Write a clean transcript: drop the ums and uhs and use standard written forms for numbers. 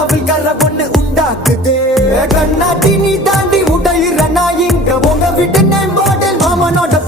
நாவில் கர ஒண்ணு உண்டாக்குது கண்ணாட்டி நீ தாண்டி உடையிற நான் இங்க உங்க விட்டு நேம் பாடல் மாமனோட